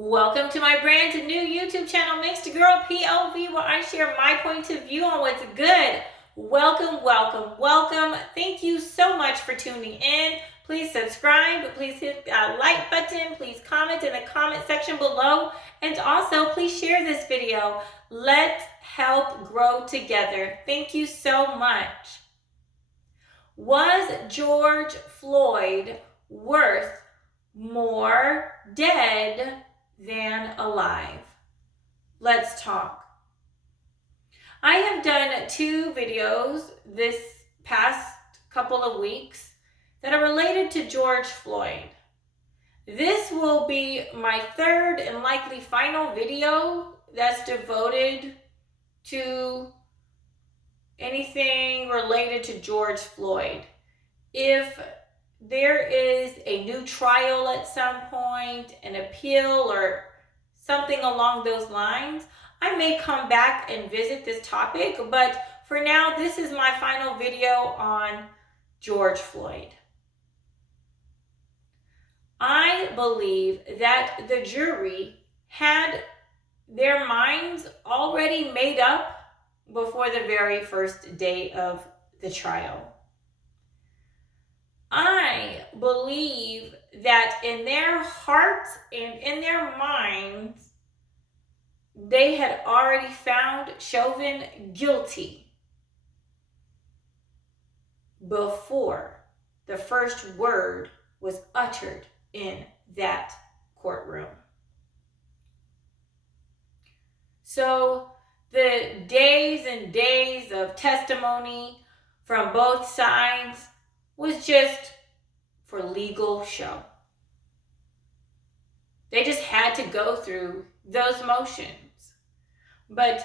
Welcome to my brand new YouTube channel, Mixed Girl POV, where I share my point of view on what's good. Welcome, welcome, welcome. Thank you so much for tuning in. Please subscribe. Please hit that like button. Please comment in the comment section below. And also, please share this video. Let's help grow together. Thank you so much. Was George Floyd worth more dead than alive? Let's talk. I have done 2 videos this past couple of weeks that are related to George Floyd. This will be my 3rd and likely final video that's devoted to anything related to George Floyd. If there is a new trial at some point, an appeal or something along those lines, I may come back and visit this topic, but for now, this is my final video on George Floyd. I believe that the jury had their minds already made up before the very first day of the trial. I believe that in their hearts and in their minds, they had already found Chauvin guilty before the first word was uttered in that courtroom. So the days and days of testimony from both sides was just for legal show. They just had to go through those motions. But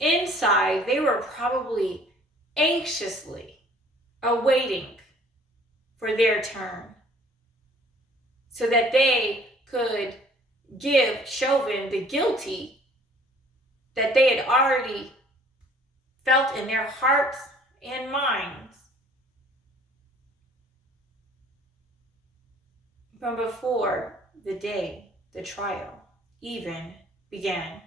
inside, they were probably anxiously awaiting for their turn so that they could give Chauvin the guilty that they had already felt in their hearts and minds from before the day the trial even began.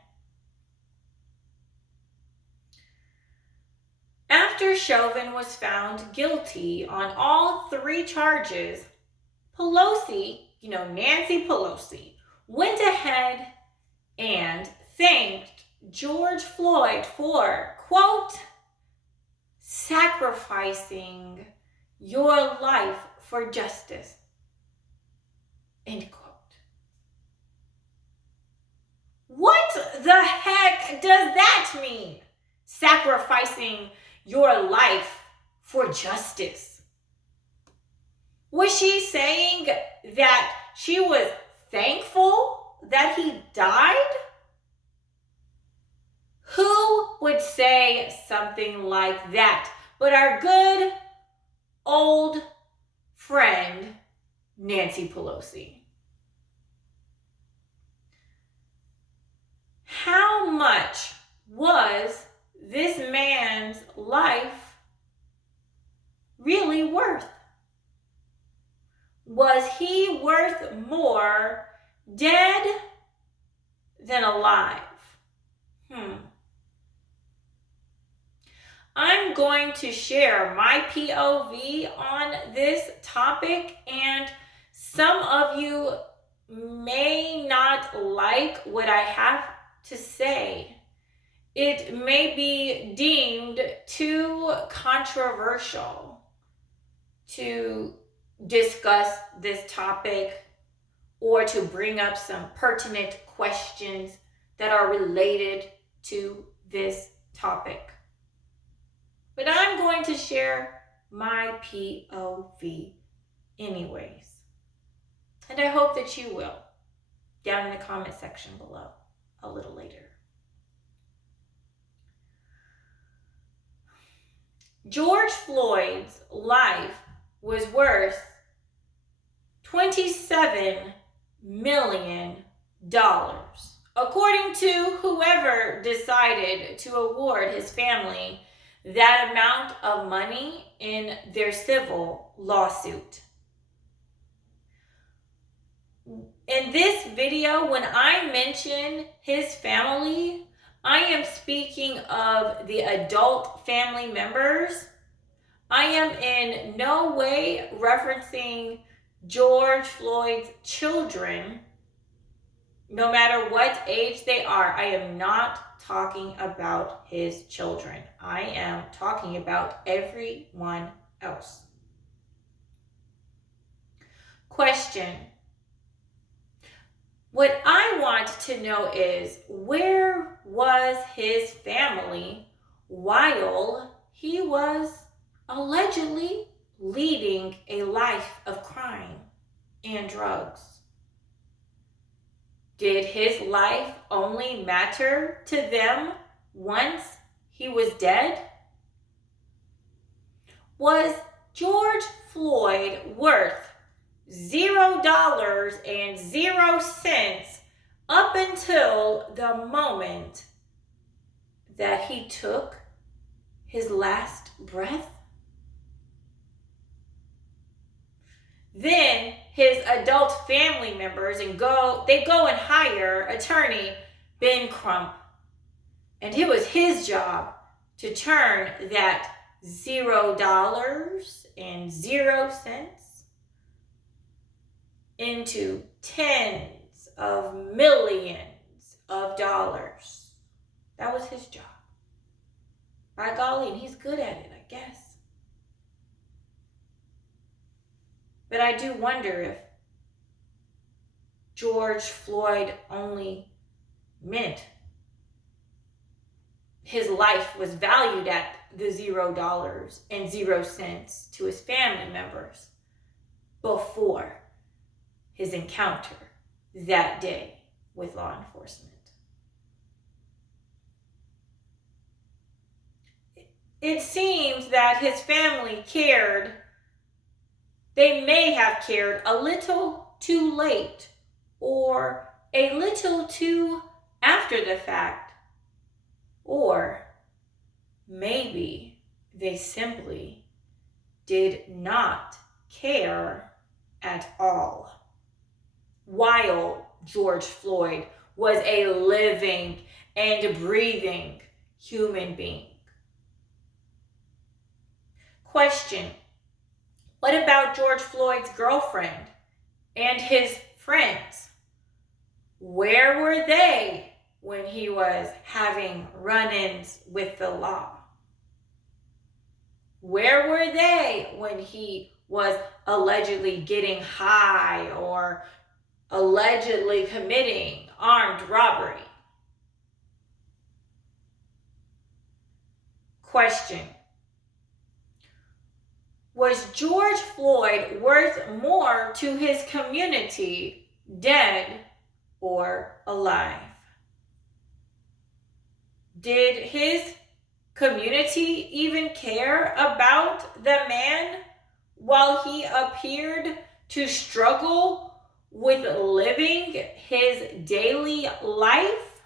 After Chauvin was found guilty on all 3 charges, Pelosi, Nancy Pelosi, went ahead and thanked George Floyd for, quote, sacrificing your life for justice, end quote. What the heck does that mean? Sacrificing your life for justice. Was she saying that she was thankful that he died? Who would say something like that but our good old friend, Nancy Pelosi? How much was this man's life really worth? Was he worth more dead than alive? I'm going to share my POV on this topic, and some of you may not like what I have to say. It may be deemed too controversial to discuss this topic or to bring up some pertinent questions that are related to this topic. But I'm going to share my POV anyways. And I hope that you will, down in the comment section below a little later. George Floyd's life was worth $27 million, according to whoever decided to award his family that amount of money in their civil lawsuit. In In this video, when I mention his family, I am speaking of the adult family members. I am in no way referencing George Floyd's children, no matter what age they are. I am not talking about his children. I am talking about everyone else. Question. What I want to know is, where was his family while he was allegedly leading a life of crime and drugs? Did his life only matter to them once he was dead? Was George Floyd worth $0.00 up until the moment that he took his last breath? Then his adult family members go and hire attorney Ben Crump. And it was his job to turn that $0.00 into tens of millions of dollars. That was his job. By golly, and he's good at it, I guess. But I do wonder if George Floyd only meant his life was valued at the $0.00 to his family members before his encounter that day with law enforcement. It seems that his family cared. They may have cared a little too late or a little too after the fact, or maybe they simply did not care at all while George Floyd was a living and breathing human being. Question. What about George Floyd's girlfriend and his friends? Where were they when he was having run-ins with the law? Where were they when he was allegedly getting high or allegedly committing armed robbery? Question. Was George Floyd worth more to his community, dead or alive? Did his community even care about the man while he appeared to struggle with living his daily life?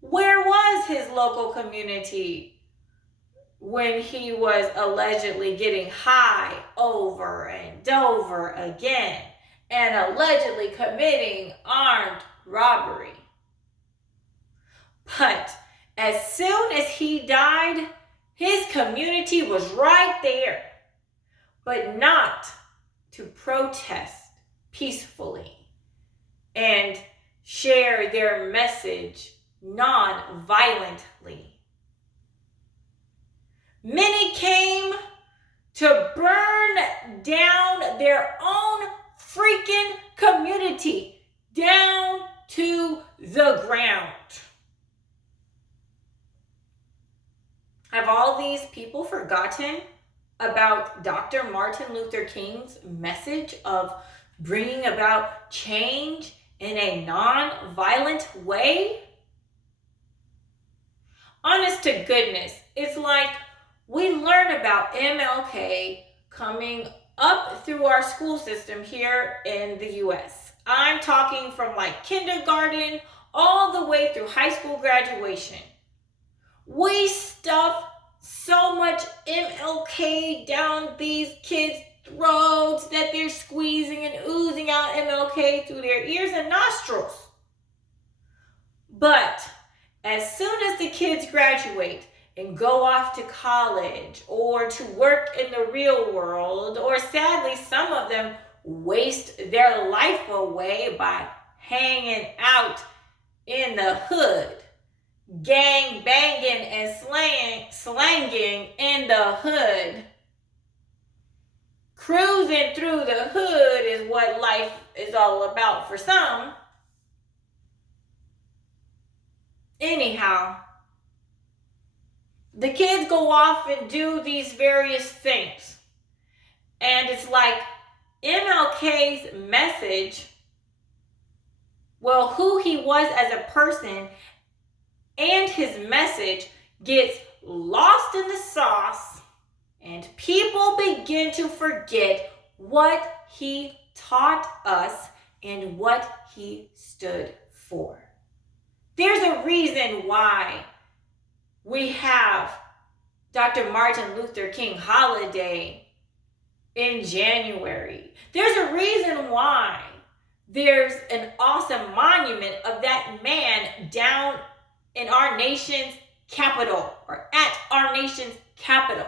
Where was his local community when he was allegedly getting high over and over again and allegedly committing armed robbery? But as soon as he died, his community was right there, but not to protest peacefully and share their message non-violently. Many came to burn down their own freaking community down to the ground. Have all these people forgotten about Dr. Martin Luther King's message of bringing about change in a non-violent way? Honest to goodness, it's like we learn about MLK coming up through our school system here in the US. I'm talking from like kindergarten all the way through high school graduation. We stuff so much MLK down these kids' throats that they're squeezing and oozing MLK through their ears and nostrils. But as soon as the kids graduate and go off to college or to work in the real world, or sadly, some of them waste their life away by hanging out in the hood, gang banging and slanging in the hood. Cruising through the hood is what life is all about for some. Anyhow, the kids go off and do these various things. And it's like MLK's message, well, who he was as a person and his message gets lost in the sauce, and people begin to forget what he taught us and what he stood for. There's a reason why we have Dr. Martin Luther King holiday in January. There's a reason why there's an awesome monument of that man down in our nation's capital, or at our nation's capital.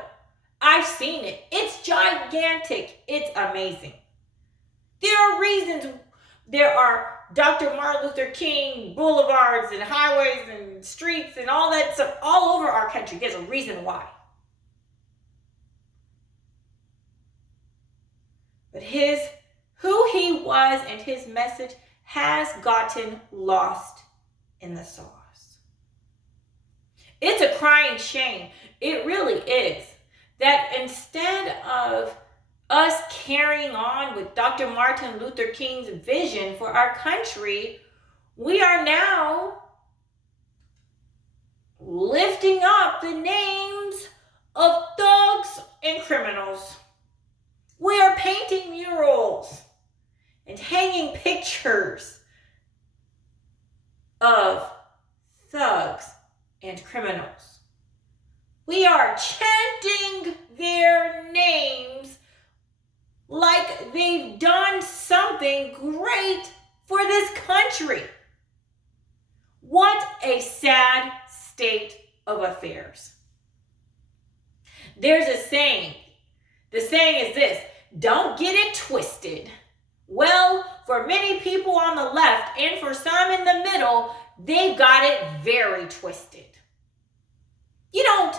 I've seen it. It's gigantic. It's amazing. There are reasons. There are Dr. Martin Luther King boulevards and highways and streets and all that stuff all over our country. There's a reason why. But who he was and his message has gotten lost in the sauce. It's a crying shame. It really is. That instead of us carrying on with Dr. Martin Luther King's vision for our country, we are now lifting up the names of thugs and criminals. We are painting murals and hanging pictures of thugs and criminals. We are chanting their names like they've done something great for this country. What a sad state of affairs. There's a saying. The saying is this: don't get it twisted. Well, for many people on the left and for some in the middle, they've got it very twisted. You don't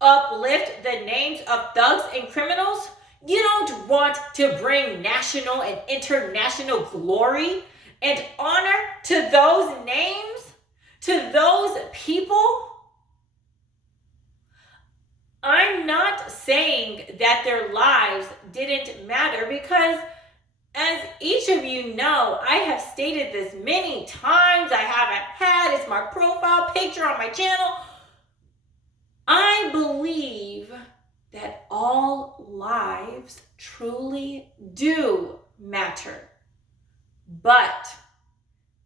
uplift the names of thugs and criminals. You don't want to bring national and international glory and honor to those names, to those people. I'm not saying that their lives didn't matter, because as each of you know, I have stated this many times. I haven't had, it's my profile picture on my channel. I believe that all lives truly do matter. But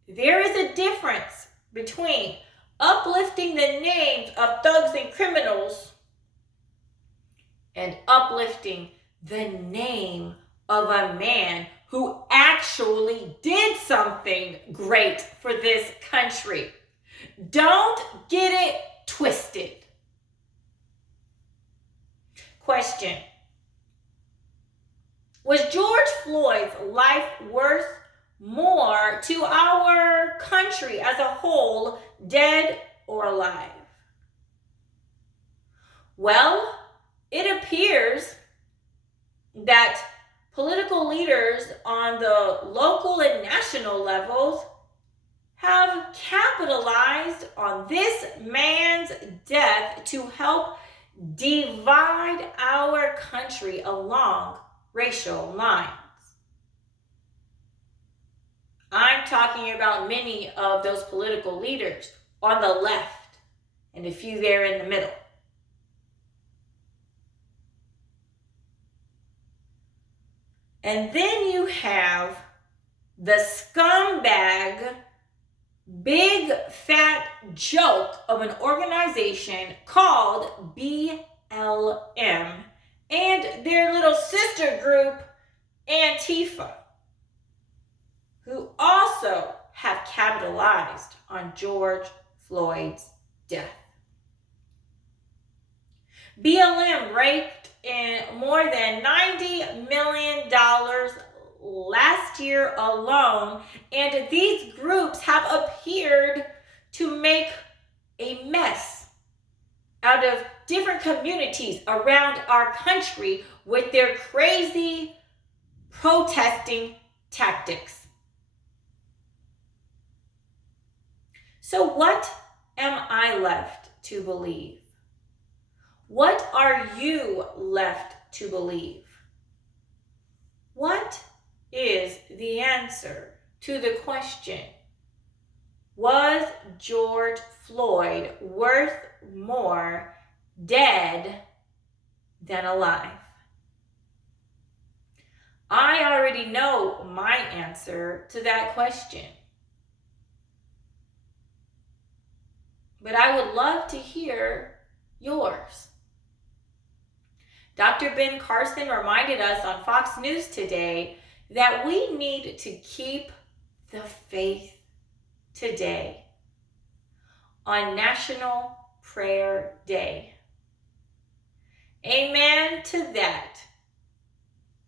there is a difference between uplifting the names of thugs and criminals and uplifting the name of a man who actually did something great for this country. Don't get it twisted. Question: was George Floyd's life worth more to our country as a whole, dead or alive? Well, it appears that political leaders on the local and national levels have capitalized on this man's death to help divide our country along racial lines. I'm talking about many of those political leaders on the left and a few there in the middle. And then you have the scumbag, big fat joke of an organization called BLM and their little sister group, Antifa. who also have capitalized on George Floyd's death. BLM raked in more than $90 million last year alone, and these groups have appeared to make a mess out of different communities around our country with their crazy protesting tactics. So what am I left to believe? What are you left to believe? What is the answer to the question, was George Floyd worth more dead than alive? I already know my answer to that question. But I would love to hear yours. Dr. Ben Carson reminded us on Fox News today that we need to keep the faith today on National Prayer Day. Amen to that.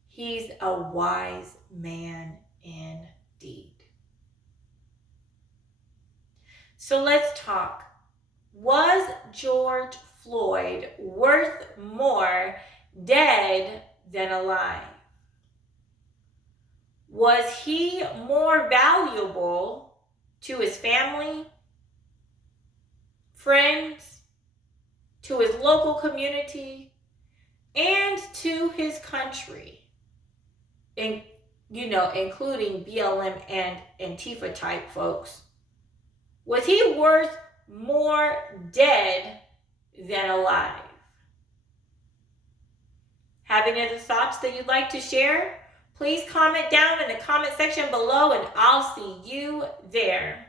He's a wise man indeed. So let's talk. Was George Floyd worth more dead than alive? Was he more valuable to his family, friends, to his local community, and to his country, including BLM and Antifa type folks? Was he worth more dead than alive? Have any other thoughts that you'd like to share? Please comment down in the comment section below, and I'll see you there.